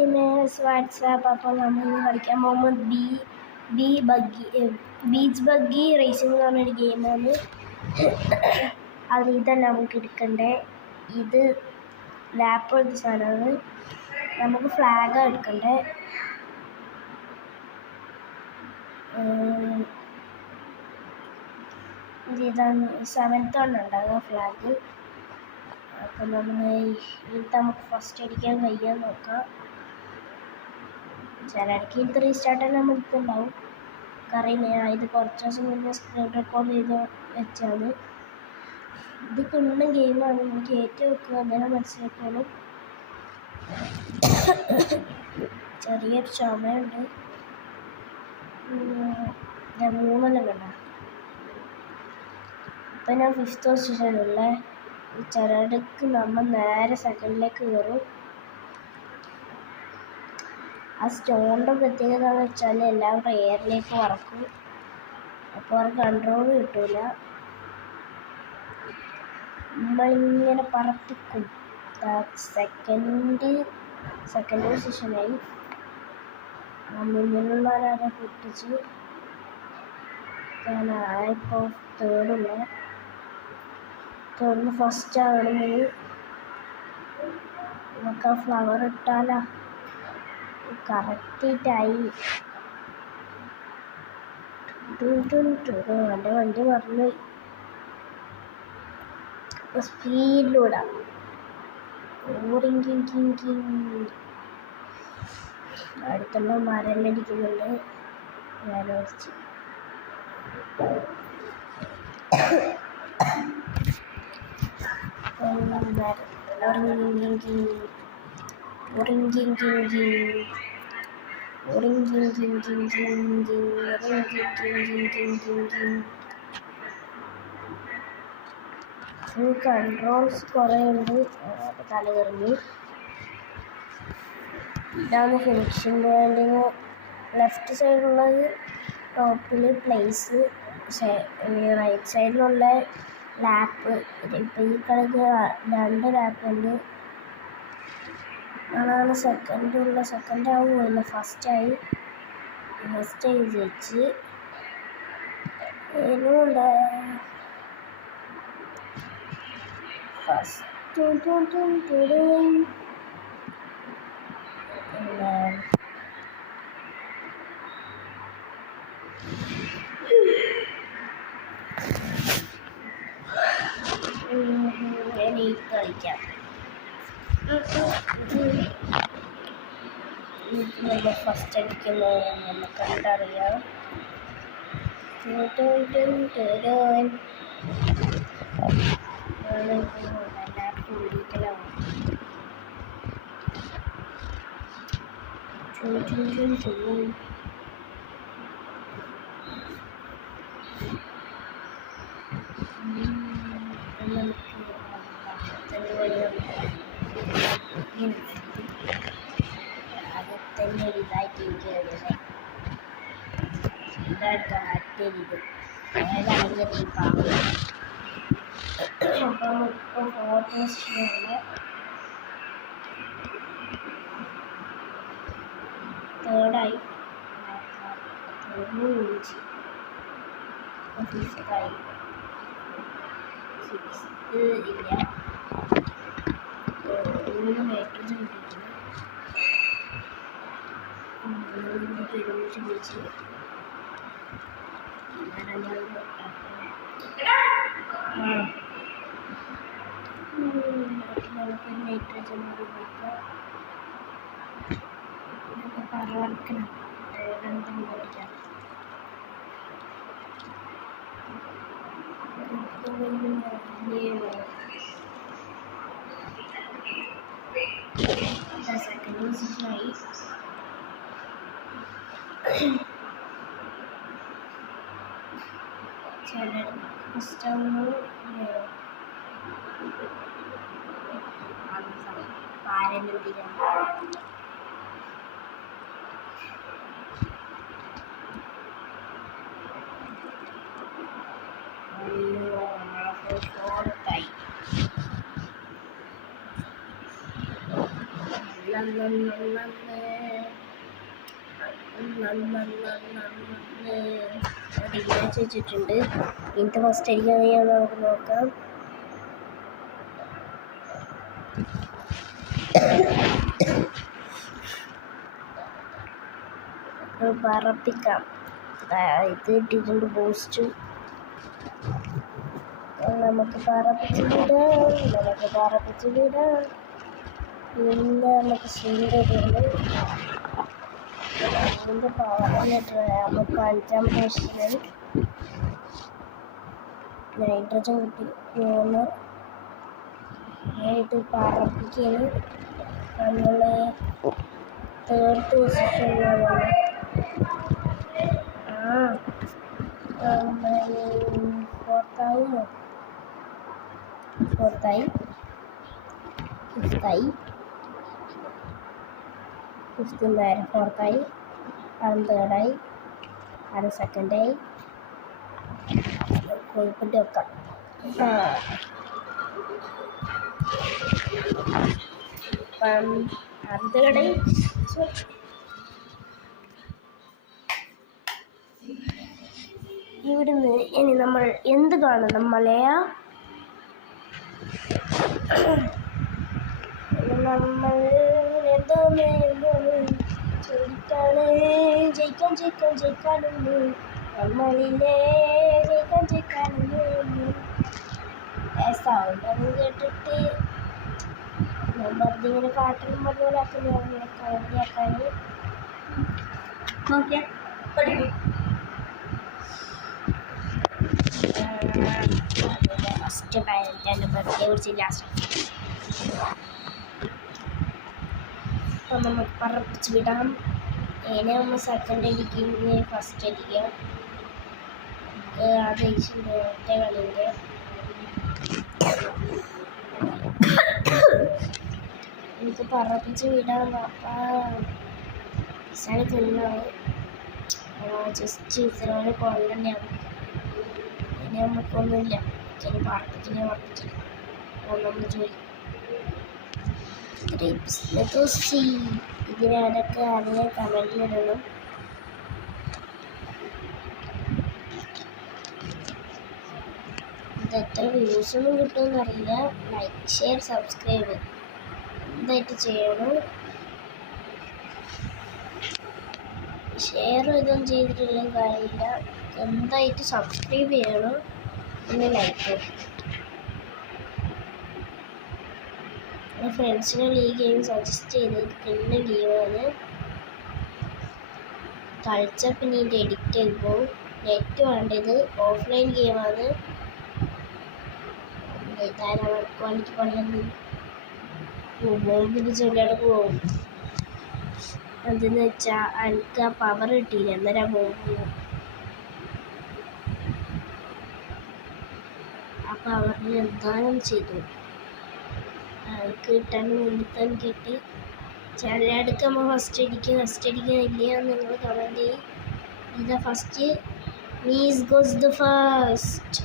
Gamers WhatsApp. അപ്പോൾ നമ്മൾ കളിക്കാൻ പോകുമ്പോൾ ബീച്ച് ബഗ്ഗി റേസിംഗ് എന്ന് പറഞ്ഞൊരു ഗെയിമാണ്. അത് ഇതല്ല നമുക്ക് എടുക്കണ്ടേ. ഇത് ലാപ്പ് പോലത്തെ സാധനമാണ്. നമുക്ക് ഫ്ലാഗ് എടുക്കണ്ടേ. ഇതാണ് 7th ഉണ്ടാകുക ഫ്ലാഗ്. അപ്പം ഇത് നമുക്ക് ഫസ്റ്റ് അടിക്കാൻ കഴിയാൻ നോക്കാം. ചിലയിടയ്ക്ക് ഇത് റീസ്റ്റാർട്ട് തന്നെ നമുക്ക് ഉണ്ടാവും. അറിയില്ല, ഇത് കുറച്ച് ദിവസം മുന്നേ സ്ക്രീൻ റെക്കോർഡ് ചെയ്ത് വെച്ചാണ്. ഇത് കുണ്ണ ഗെയിമാണ്. നമുക്ക് ഏറ്റവും വെക്കുക അങ്ങനെ മനസ്സിലാക്കണം. ചെറിയൊരു ചുമയുണ്ട്. 3 കണ്ട. ഇപ്പം ഞാൻ 5th പൊസിഷനുള്ള. ചിലയിടയ്ക്ക് നമ്മൾ നേരെ സെക്കൻഡിലേക്ക് കയറും. ആ സ്റ്റോണിൻ്റെ പ്രത്യേകത എന്ന് വെച്ചാൽ എല്ലാവരും എയറിലേക്ക് പറക്കും. അപ്പോൾ അവർക്ക് കൺട്രോൾ കിട്ടില്ല. നമ്മളിങ്ങനെ പറപ്പിക്കും. സെക്കൻഡ് പൊസിഷനായി. മുന്നിലുള്ളവരെ പൊട്ടിച്ച് ഇപ്പോൾ തേർഡില്ല. തേർഡിന് ഫസ്റ്റ് ആകണമെങ്കിൽ നമുക്ക് ആ ഫ്ലവർ ഇട്ടാലാ കറക്റ്റായി. എൻ്റെ വണ്ടി പറഞ്ഞു സ്പീഡിലൂടെ അടുത്തുള്ള മരലടിക്കുന്നുണ്ട്. ഞാൻ ഓടിച്ച് കൺട്രോൾസ് കുറേ ഉണ്ട്. തലകറിഞ്ഞ് ഇതാണ് ഫിനിഷിംഗ് പോയിൻറ്റിങ്. ലെഫ്റ്റ് സൈഡിലുള്ളത് ടോപ്പിൽ പ്ലേസ്, റൈറ്റ് സൈഡിലുള്ള ലാപ്പ്. ഇപ്പം ഈ കളിക്ക് 2 ലാപ്പുണ്ട്. അതാണ് സെക്കൻഡ് ആവുമല്ല, ഫസ്റ്റായി ജയിച്ച്. ഇതുകൊണ്ട് ഫസ്റ്റ് കളിക്കാം. നമ്മൾ ഫസ്റ്റ് അടിക്കുന്നത് നമുക്ക് കണ്ടറിയാം. തന്നെ ഇതായിട്ട് ഇരിക്കുകയാണ്. ഇതായിട്ട് അറ്റരിത് ഏതാണെങ്കിൽ പാവം. അപ്പം ഇപ്പോൾ 4th പൊസിഷനുള്ള തേർഡായി. 5th-ആയി. 6th ഇല്ല. 3 നൈട്രജൻ കിട്ടിയിട്ടുണ്ട്. ഒരുമിച്ച് വിളിച്ച് നമുക്ക് നൈട്രജൻ പറവറക്കണം. പഠിക്കാം. സെക്കൻഡ് പൊസിഷനായി. ചില പുസ്തകങ്ങൾ പാരമ്പര്യം വെച്ചിട്ടുണ്ട്. ഇന്നത്തെ ഫസ്റ്റ് അടിക്കാൻ നമുക്ക് നോക്കാം. പറപ്പിക്കാം. ഇത് ഇട്ടിട്ടുണ്ട് ബൂസ്റ്റ്. നമുക്ക് പറപ്പിച്ച് വിടാം. പിന്നെ നമുക്ക് സുന്ദരിയുണ്ട്. അതിൻ്റെ പവറിലിട്ട് നമുക്ക് 5ാമത്തെ പൊസിഷനിൽ നൈട്രജൻ കിട്ടി. 3 ഇത് പറപ്പിക്കുകയാണ്. നമ്മൾ 3rd പൊസിഷനിലാണ്. ഫോർത്തായി, ഫിഫ്ത്ത് നേരെ 4ായി, അത് 3rd-ആയി, അത് 2nd-ആയി. കോഴിപ്പട്ടി വെക്കാം. അത് 3rd-ആയി. ഇവിടുന്ന് ഇനി നമ്മൾ എന്ത് കാണണം മലയാ? നമ്മൾ എന്തോന്ന് ചോദിക്കാണ്. ജയിക്കാനുണ്ട് നമ്മളിലെ ജയിക്കാനുണ്ട്. സൗണ്ട് ഒന്നും കേട്ടിട്ട് നമ്മളിങ്ങനെ പാട്ടും പോലെ ആക്കാൻ നോക്കിയാൽ പഠിക്കും. ഫസ്റ്റ് എൻ്റെ ബർത്ത്ഡേ കുറിച്ച് ലാസ്റ്റ് അപ്പം നമുക്ക് പറപ്പിച്ച് വിടാം. ഏനെ നമ്മൾ 2nd അടിക്കുന്നത്, ഫസ്റ്റ് അടിക്കുക. അത് ജയിച്ചിട്ടുണ്ട് ഒറ്റ കളിൻ്റെ. എനിക്ക് പറപ്പിച്ച് വിടാം. അപ്പം തിന്നാണ് ജസ്റ്റ് ഇത്രപോലെ കൊള്ളണ്ടാവും. ഇനി നമുക്കൊന്നുമില്ല. പറപ്പിച്ചില്ല നമ്മൾ ജോലി. ഇതിനൊക്കെ അറിയാൻ കമൻറ്റിലിടണം. ഇത് എത്ര വ്യൂസൊന്നും കിട്ടുമെന്ന് അറിയില്ല. ലൈക്ക്, ഷെയർ, സബ്സ്ക്രൈബ് എന്തായിട്ട് ചെയ്യണം. ഷെയർ ഇതൊന്നും ചെയ്തിട്ടില്ലെങ്കിൽ കാര്യമില്ല. എന്തായിട്ട് സബ്സ്ക്രൈബ് ചെയ്യണം. പിന്നെ ലൈക്ക്. ഫ്രണ്ട്സിന് ഈ ഗെയിം സജസ്റ്റ് ചെയ്തിരിക്കുന്ന ഗെയിമാണ്. കളിച്ചാൽ പിന്നെ ഇതിൻ്റെ എഡിക്റ്റ് ആയി പോകും. നെറ്റ് വേണ്ടത്. ഓഫ്ലൈൻ ഗെയിമാണ്. ക്വാളിറ്റി പണിയൊന്നും ബോംബിന് ചൊല്ലിയുടെ പോകും. എന്തെന്ന് വെച്ചാൽ എനിക്ക് ആ പവർ കിട്ടിയില്ല. അന്നേരം ബോംബ് ആ പവറിൽ എന്തായാലും ചെയ്തു. കിട്ടാൻ വേണ്ടിത്താൻ കിട്ടി. ചിലയിടയ്ക്ക് നമ്മൾ ഫസ്റ്റ് അടിക്കുന്നില്ല. നിങ്ങൾ കമൻറ്റ് ചെയ്യും. ഇതാ first. Miss goes the first.